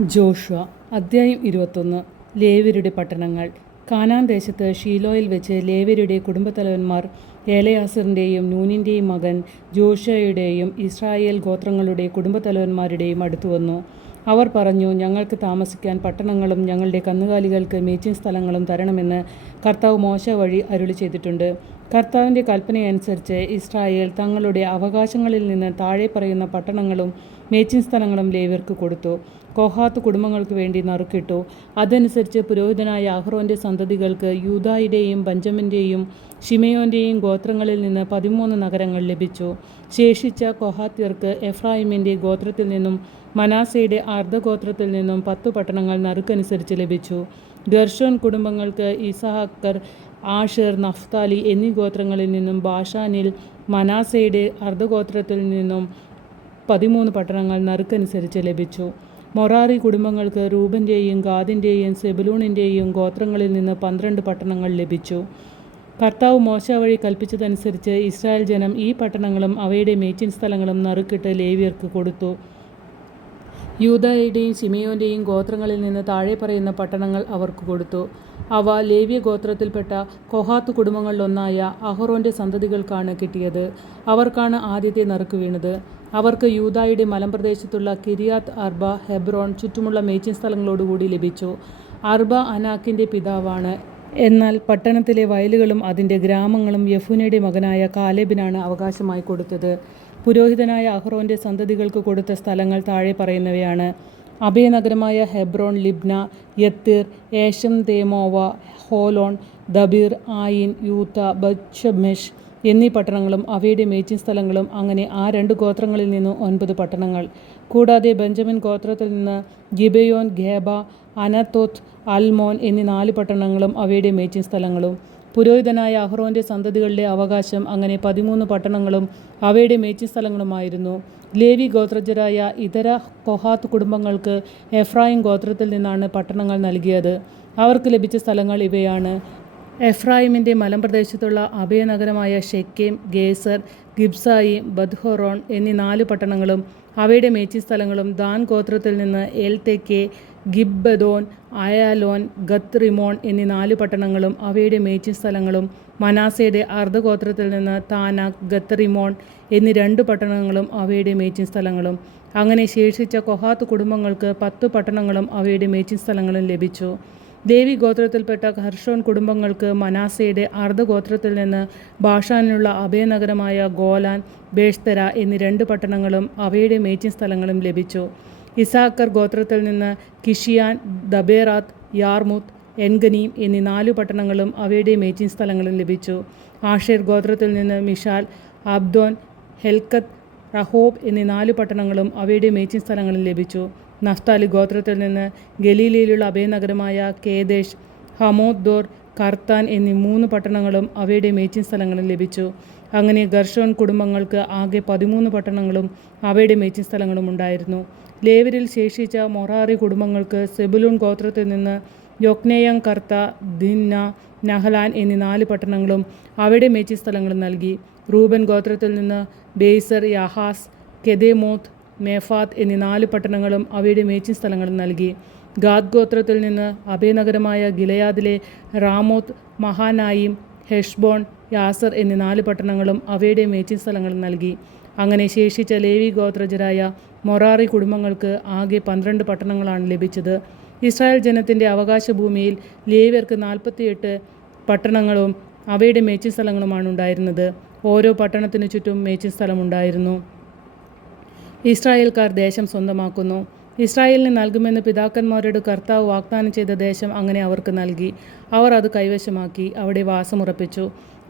Joshua അദ്ധ്യായം 21. ലേവ്യരുടെ പട്ടണങ്ങൾ. കാനാൻ ദേശത്ത് ഷീലോയിൽ വെച്ച് ലേവ്യരുടെ കുടുംബത്തലവന്മാർ എലയാസറിൻ്റെയും നൂനിൻ്റെയും മകൻ ജോഷുവയുടെയും ഇസ്രായേൽ ഗോത്രങ്ങളുടെ കുടുംബത്തലവന്മാരുടെയും അടുത്തുവന്നു. അവർ പറഞ്ഞു, ഞങ്ങൾക്ക് താമസിക്കാൻ പട്ടണങ്ങളും ഞങ്ങളുടെ കന്നുകാലികൾക്ക് മേച്ചിങ് സ്ഥലങ്ങളും തരണമെന്ന് കർത്താവ് മോശെ വഴി അരുളി ചെയ്തിട്ടുണ്ട്. കർത്താവിൻ്റെ കൽപ്പനയനുസരിച്ച് ഇസ്രായേൽ തങ്ങളുടെ അവകാശങ്ങളിൽ നിന്ന് താഴെ പറയുന്ന പട്ടണങ്ങളും മേച്ചിങ് സ്ഥലങ്ങളും ലേവ്യർക്ക് കൊടുത്തു. കോഹാത്ത് കുടുംബങ്ങൾക്ക് വേണ്ടി നറുക്കിട്ടു. അതനുസരിച്ച് പുരോഹിതനായ അഹ്റോൻ്റെ സന്തതികൾക്ക് യൂദായുടെയും ബെഞ്ചമിൻ്റെയും ശിമെയോൻ്റെയും ഗോത്രങ്ങളിൽ നിന്ന് 13 നഗരങ്ങൾ ലഭിച്ചു. ശേഷിച്ച കോഹാത്യർക്ക് എഫ്രായിമിൻ്റെ ഗോത്രത്തിൽ നിന്നും മനാസയുടെ അർദ്ധഗോത്രത്തിൽ നിന്നും 10 പട്ടണങ്ങൾ നറുക്കനുസരിച്ച് ലഭിച്ചു. ഗർഷോൻ കുടുംബങ്ങൾക്ക് ഇസഹാക്കർ, ആഷേർ, നഫ്താലി എന്നീ ഗോത്രങ്ങളിൽ നിന്നും ബാഷാനിൽ മനാസയുടെ അർദ്ധഗോത്രത്തിൽ നിന്നും 13 പട്ടണങ്ങൾ നറുക്കനുസരിച്ച് ലഭിച്ചു. മൊറാറി കുടുംബങ്ങൾക്ക് റൂബൻ്റെയും ഗാദിൻ്റെയും സെബുലൂണിൻ്റെയും ഗോത്രങ്ങളിൽ നിന്ന് 12 പട്ടണങ്ങൾ ലഭിച്ചു. കർത്താവ് മോശെ വഴി കൽപ്പിച്ചതനുസരിച്ച് ഇസ്രായേൽ ജനം ഈ പട്ടണങ്ങളും അവയുടെ മേച്ചിങ് സ്ഥലങ്ങളും നറുക്കിട്ട് ലേവ്യർക്ക് കൊടുത്തു. യൂദായുടെയും ശിമെയോൻ്റെയും ഗോത്രങ്ങളിൽ നിന്ന് താഴെ പറയുന്ന പട്ടണങ്ങൾ അവർക്ക് കൊടുത്തു. അവ ലേവ്യ ഗോത്രത്തിൽപ്പെട്ട കൊഹാത്ത് കുടുംബങ്ങളിലൊന്നായ അഹ്റോൻ്റെ സന്തതികൾക്കാണ് കിട്ടിയത്. അവർക്കാണ് ആദ്യത്തെ നറുക്ക് വീണത്. അവർക്ക് യൂദായുടെ മലമ്പ്രദേശത്തുള്ള കിരിയാത്ത് അർബ, ഹെബ്രോൺ, ചുറ്റുമുള്ള മേച്ചിങ് സ്ഥലങ്ങളോടുകൂടി ലഭിച്ചു. അർബ അനാക്കിൻ്റെ പിതാവാണ്. എന്നാൽ പട്ടണത്തിലെ വയലുകളും അതിൻ്റെ ഗ്രാമങ്ങളും യെഫുന്നയുടെ മകനായ കാലേബിനാണ് അവകാശമായി കൊടുത്തത്. പുരോഹിതനായ അഹ്റോൻ്റെ സന്തതികൾക്ക് കൊടുത്ത സ്ഥലങ്ങൾ താഴെ പറയുന്നവയാണ്: അഭയനഗരമായ ഹെബ്രോൺ, ലിബ്ന, യത്തീർ, ഏശം തേമോവ, ഹോലോൺ, ദബീർ, ആയിൻ, യൂത്ത, ബത്ത്ശെമെഷ് എന്നീ പട്ടണങ്ങളും അവയുടെ മേച്ചിങ് സ്ഥലങ്ങളും. അങ്ങനെ ആ 2 ഗോത്രങ്ങളിൽ നിന്ന് 9 പട്ടണങ്ങൾ. കൂടാതെ ബെഞ്ചമിൻ ഗോത്രത്തിൽ നിന്ന് ഗിബെയോൻ, ഗേബ, അനത്തോത്ത്, അൽമോൻ എന്നീ 4 പട്ടണങ്ങളും അവയുടെ മേച്ചിങ് സ്ഥലങ്ങളും. പുരോഹിതനായ അഹ്റോൻ്റെ സന്തതികളുടെ അവകാശം അങ്ങനെ 13 പട്ടണങ്ങളും അവയുടെ മേച്ചിങ് സ്ഥലങ്ങളുമായിരുന്നു. ലേവി ഗോത്രജരായ ഇതര കൊഹാത്ത് കുടുംബങ്ങൾക്ക് എഫ്രായിം ഗോത്രത്തിൽ നിന്നാണ് പട്ടണങ്ങൾ നൽകിയത്. അവർക്ക് ലഭിച്ച സ്ഥലങ്ങൾ ഇവയാണ്: എഫ്രായിമിൻ്റെ മലമ്പ്രദേശത്തുള്ള അഭയനഗരമായ ഷെക്കേം, ഗേസർ, ഗിബ്സായിം, ബത്ത്ഹോറോൺ എന്നീ 4 പട്ടണങ്ങളും അവയുടെ മേച്ചിങ് സ്ഥലങ്ങളും. ദാൻ ഗോത്രത്തിൽ നിന്ന് എൽതെക്കെ, ഗിബ്ബദോൻ, അയാലോൻ, ഗത്ത് റിമോൺ എന്നീ 4 പട്ടണങ്ങളും അവയുടെ മേച്ചിങ് സ്ഥലങ്ങളും. മനാസയുടെ അർദ്ധഗോത്രത്തിൽ നിന്ന് താനാക്ക്, ഗത്ത് റിമോൺ എന്നീ 2 പട്ടണങ്ങളും അവയുടെ മേച്ചിങ് സ്ഥലങ്ങളും. അങ്ങനെ ശേഷിച്ച കൊഹാത്ത് കുടുംബങ്ങൾക്ക് 10 പട്ടണങ്ങളും അവയുടെ മേച്ചിങ് സ്ഥലങ്ങളും ലഭിച്ചു. ലേവി ഗോത്രത്തിൽപ്പെട്ട ഗർഷോൻ കുടുംബങ്ങൾക്ക് മനാസയുടെ അർദ്ധഗോത്രത്തിൽ നിന്ന് ബാഷാനിലുള്ള അഭയനഗരമായ ഗോലാൻ, ബേഷ്തെര എന്നീ 2 പട്ടണങ്ങളും അവയുടെ മേച്ചിങ് സ്ഥലങ്ങളും ലഭിച്ചു. ഇസാക്കർ ഗോത്രത്തിൽ നിന്ന് കിഷിയാൻ, ദബേറാത്ത്, യാർമുത്ത്, എൻഗനീം എന്നീ 4 പട്ടണങ്ങളും അവയുടെ മേച്ചിങ് സ്ഥലങ്ങളും ലഭിച്ചു. ആഷേർ ഗോത്രത്തിൽ നിന്ന് മിഷാൽ, അബ്ദോൻ, ഹെൽക്കത്ത്, റഹോബ് എന്നീ 4 പട്ടണങ്ങളും അവയുടെ മേച്ചിങ് സ്ഥലങ്ങളും ലഭിച്ചു. നഫ്താലി ഗോത്രത്തിൽ നിന്ന് ഗലീലയിലുള്ള അഭയനഗരമായ കേദേശ്, ഹമോദ്ദോർ, കർത്താൻ എന്നീ 3 പട്ടണങ്ങളും അവയുടെ മേച്ചിങ് സ്ഥലങ്ങളും ലഭിച്ചു. അങ്ങനെ ഗർഷോൻ കുടുംബങ്ങൾക്ക് ആകെ 13 പട്ടണങ്ങളും അവയുടെ മേച്ചിങ് സ്ഥലങ്ങളും ഉണ്ടായിരുന്നു. ലേവ്യരിൽ ശേഷിച്ച മൊറാറി കുടുംബങ്ങൾക്ക് സെബുലൂൺ ഗോത്രത്തിൽ നിന്ന് യൊക്നെയാം, കർത്ത, ദിന്ന, നഹലാൻ എന്നീ 4 പട്ടണങ്ങളും അവയുടെ മേച്ചിങ് സ്ഥലങ്ങളും നൽകി. റൂബൻ ഗോത്രത്തിൽ നിന്ന് ബേസർ, യാഹാസ്, കെദേമോത്ത്, മേഫാത്ത് എന്നീ 4 പട്ടണങ്ങളും അവയുടെ മേച്ചിങ് സ്ഥലങ്ങളും നൽകി. ഗാദ് ഗോത്രത്തിൽ നിന്ന് അഭയനഗരമായ ഗിലെയാദിലെ റാമോത്ത്, മഹാനായിം, ഹെഷ്ബോൺ, യാസർ എന്നീ 4 പട്ടണങ്ങളും അവയുടെ മേച്ചിങ് സ്ഥലങ്ങളും നൽകി. അങ്ങനെ ശേഷിച്ച ലേവി ഗോത്രജരായ മൊറാറി കുടുംബങ്ങൾക്ക് ആകെ 12 പട്ടണങ്ങളാണ് ലഭിച്ചത്. ഇസ്രായേൽ ജനത്തിൻ്റെ അവകാശ ഭൂമിയിൽ ലേവ്യർക്ക് 48 പട്ടണങ്ങളും അവയുടെ മേച്ചിങ് സ്ഥലങ്ങളുമാണ് ഉണ്ടായിരുന്നത്. ഓരോ പട്ടണത്തിനു ചുറ്റും മേച്ചിങ് സ്ഥലമുണ്ടായിരുന്നു. ഇസ്രായേൽക്കാർ ദേശം സ്വന്തമാക്കുന്നു. ഇസ്രായേലിന് നൽകുമെന്ന് പിതാക്കന്മാരോട് കർത്താവ് വാഗ്ദാനം ചെയ്ത ദേശം അങ്ങനെ അവർക്ക് നൽകി. അവർ അത് കൈവശമാക്കി അവിടെ വാസമുറപ്പിച്ചു.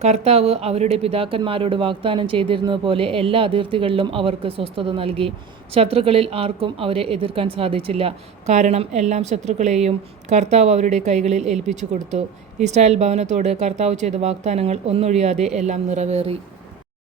കർത്താവ് അവരുടെ പിതാക്കന്മാരോട് വാഗ്ദാനം ചെയ്തിരുന്നതുപോലെ എല്ലാ അതിർത്തികളിലും അവർക്ക് സ്വസ്ഥത നൽകി. ശത്രുക്കളിൽ ആർക്കും അവരെ എതിർക്കാൻ സാധിച്ചില്ല. കാരണം എല്ലാ ശത്രുക്കളെയും കർത്താവ് അവരുടെ കൈകളിൽ ഏൽപ്പിച്ചു കൊടുത്തു. ഇസ്രായേൽ ഭവനത്തോട് കർത്താവ് ചെയ്ത വാഗ്ദാനങ്ങൾ ഒന്നൊഴിയാതെ എല്ലാം നിറവേറി.